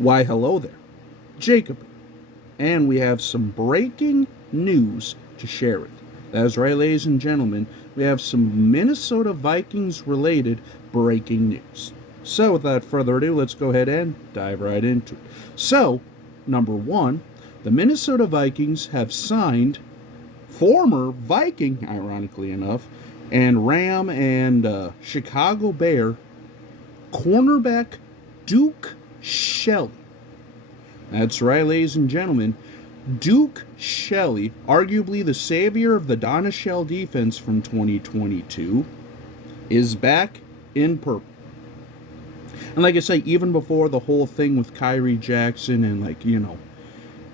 Why, hello there, Jacob, and we have some breaking news to share with you. That's right, ladies and gentlemen, we have some Minnesota Vikings related breaking news. So, without further ado, let's go ahead and dive right into it. So, number one, the Minnesota Vikings have signed former Viking, ironically enough, and Ram and Chicago Bear cornerback Duke Shelley. That's right, ladies and gentlemen. Duke Shelley, arguably the savior of the Donna Shell defense from 2022, is back in purple. And like I say, even before the whole thing with Kyrie Jackson and,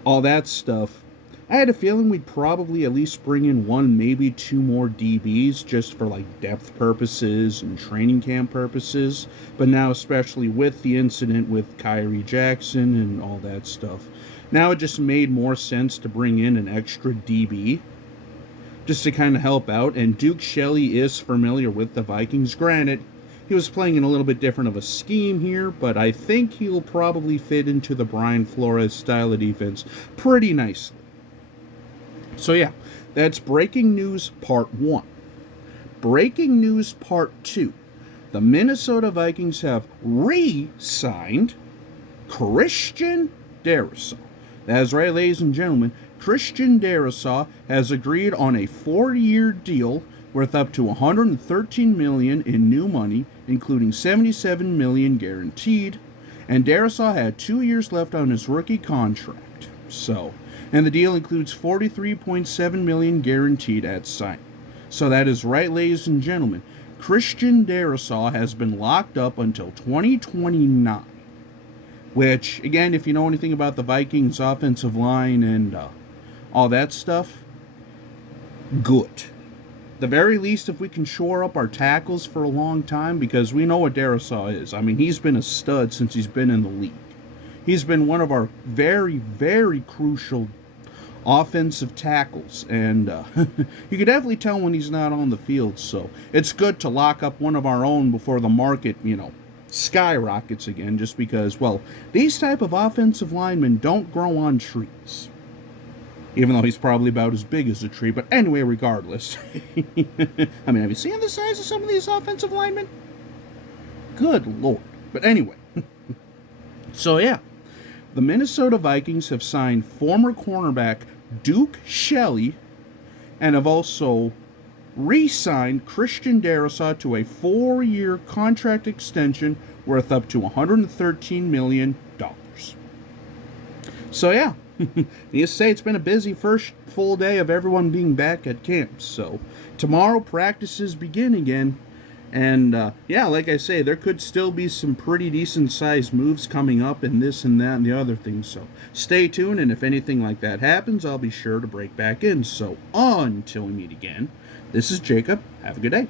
all that stuff, I had a feeling we'd probably at least bring in one, maybe two more DBs just for depth purposes and training camp purposes. But now, especially with the incident with Kyrie Jackson and all that stuff, now it just made more sense to bring in an extra DB just to kind of help out. And Duke Shelley is familiar with the Vikings. Granted, he was playing in a little bit different of a scheme here, but I think he'll probably fit into the Brian Flores style of defense pretty nicely. So yeah, that's breaking news part 1. Breaking news part 2. The Minnesota Vikings have re-signed Christian Darrisaw. That's right, ladies and gentlemen. Christian Darrisaw has agreed on a 4-year deal worth up to $113 million in new money, including $77 million guaranteed. And Darrisaw had 2 years left on his rookie contract. And the deal includes $43.7 million guaranteed at signing. So that is right, ladies and gentlemen. Christian Darrisaw has been locked up until 2029. Which, again, if you know anything about the Vikings offensive line and all that stuff, good. The very least, if we can shore up our tackles for a long time, because we know what Darrisaw is. I mean, he's been a stud since he's been in the league. He's been one of our very, very crucial offensive tackles, and you can definitely tell when he's not on the field, so it's good to lock up one of our own before the market, skyrockets again, just because, well, these type of offensive linemen don't grow on trees. Even though he's probably about as big as a tree, but anyway, regardless. I mean, have you seen the size of some of these offensive linemen? Good Lord. But anyway. So yeah, the Minnesota Vikings have signed former cornerback Duke Shelley and have also re-signed Christian Darrisaw to a 4-year contract extension worth up to $113 million. So yeah, needless to say, it's been a busy first full day of everyone being back at camp. So tomorrow practices begin again. And, yeah, like I say, there could still be some pretty decent-sized moves coming up in this and that and the other things. So stay tuned, and if anything like that happens, I'll be sure to break back in. So until we meet again, this is Jacob. Have a good day.